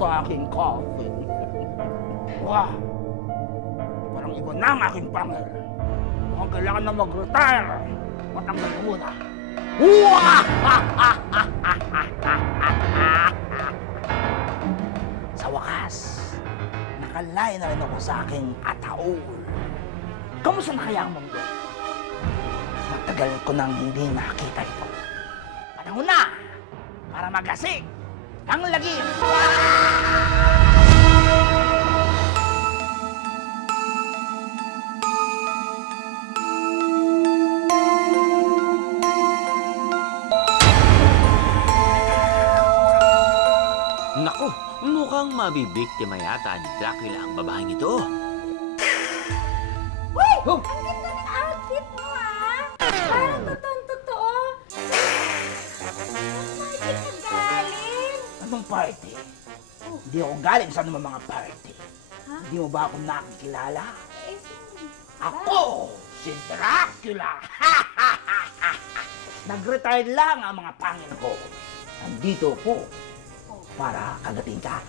sa aking coffin. Wow! Parang iba na ang aking pangil. Mukhang kailangan na mag-retire. Matanggal ko muna. Sa wakas, nakalay na rin ako sa aking ataol. Kamusta na kaya ang mundo? Matagal ko nang hindi nakita ito. Panahon na para magasig ang lagim. Naku, mukhang mabibiktima yata ni Dracula ang babaeng ito. Uy! Ang ganda ng outfit mo, ah! Parang totoong-totoo. Party ka galing. Anong party? Hindi ako galing sa anumang mga party. Ha? Hindi mo ba ako nakikilala? Eh, sino? Ako, si Dracula! Nag-retire lang ang mga pangil ko. Nandito po para kagatin ka.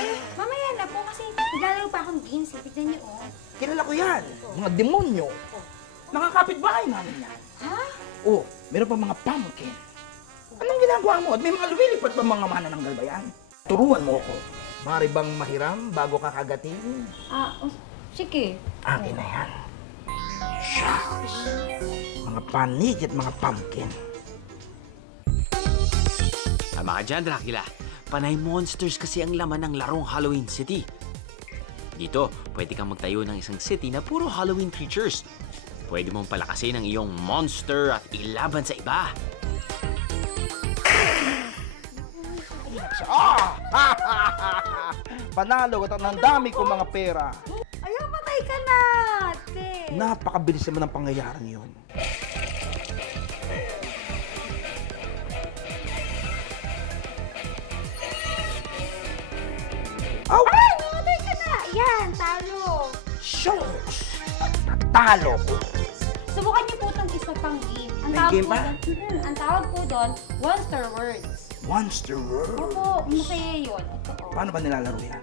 Eh, mamaya na po kasi naglalaro pa akong games. Tignan niyo, oh. Kilala ko yan. Mga demonyo. Nakakapit-bahay namin yan. Ha? Oh, meron pa mga pumpkin. Anong ginagawa mo? At may mga lumilipat pa mga mana ng galbayan. Turuan mo ako. Maaari bang mahiram bago ka kagatin? Sige. Akin na yan. Shucks. Mga panig at mga pumpkin. Tama ka dyan, Dracula. Panay monsters kasi ang laman ng larong Halloween City. Dito, pwede kang magtayo ng isang city na puro Halloween creatures. Pwede mong palakasin ang iyong monster at ilaban sa iba. Panalo at ang dami kong mga pera. Ayaw, patay ka na, ate. Napakabilis naman ang pangyayaring yun. Oh! Ah, namatay ka na. Yan, talo. Shucks! Natalo ko. Subukan niyo po itong isa pang game. May game pa? Ang tawag po doon, Monster Words. Monster World. Opo, masaya yun. Ito, oh. Paano ba nilalaro yan?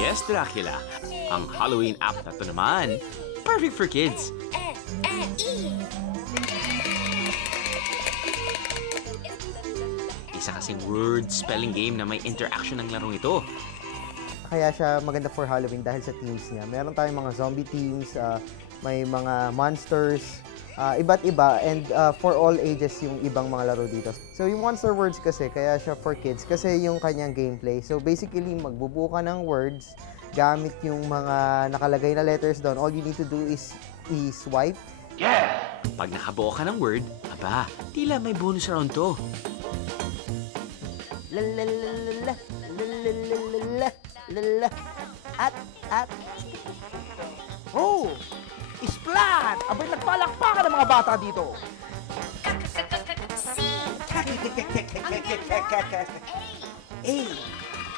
Yes, Dracula. Ang Halloween app na to naman, perfect for kids. Isa kasing word spelling game na may interaction ng larong ito. Kaya siya maganda for Halloween dahil sa themes niya. Meron tayong mga zombie themes, may mga monsters, iba't iba, and for all ages yung ibang mga laro dito. So yung Monster Words kasi, kaya siya for kids kasi yung kanyang gameplay. So basically, magbubuo ka ng words gamit yung mga nakalagay na letters doon. All you need to do is swipe. Yeah! Pag nakabuo ka ng word, aba, tila may bonus round to. Lalalala, lalalala, lala, at. Oh! Splat! Abay, nagpalakpakan ng mga bata dito. Eh!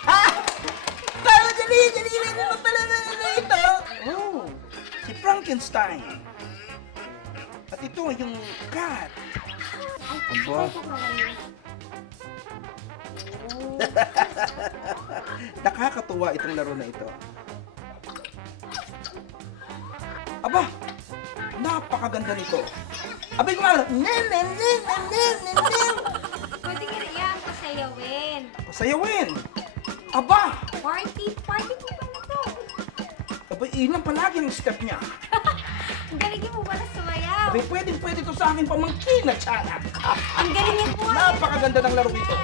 Ha! Tama, dali naman pala na ito. Oh! Si Frankenstein. At ito yung cat. Aba. Nakakatuwa itong laro na ito. Aba! Napakaganda nito. Abay, kumagana. Pwede nga yan, pasayawin. Pasayawin! Aba! Party po ba na to? Abay, ilang palagi ang step niya. Ang galing mo ba na sumayaw? Abay, pwede to sa akin pamangkin na tiyanak. Ang galing niyo po. Napakaganda ng laro ito.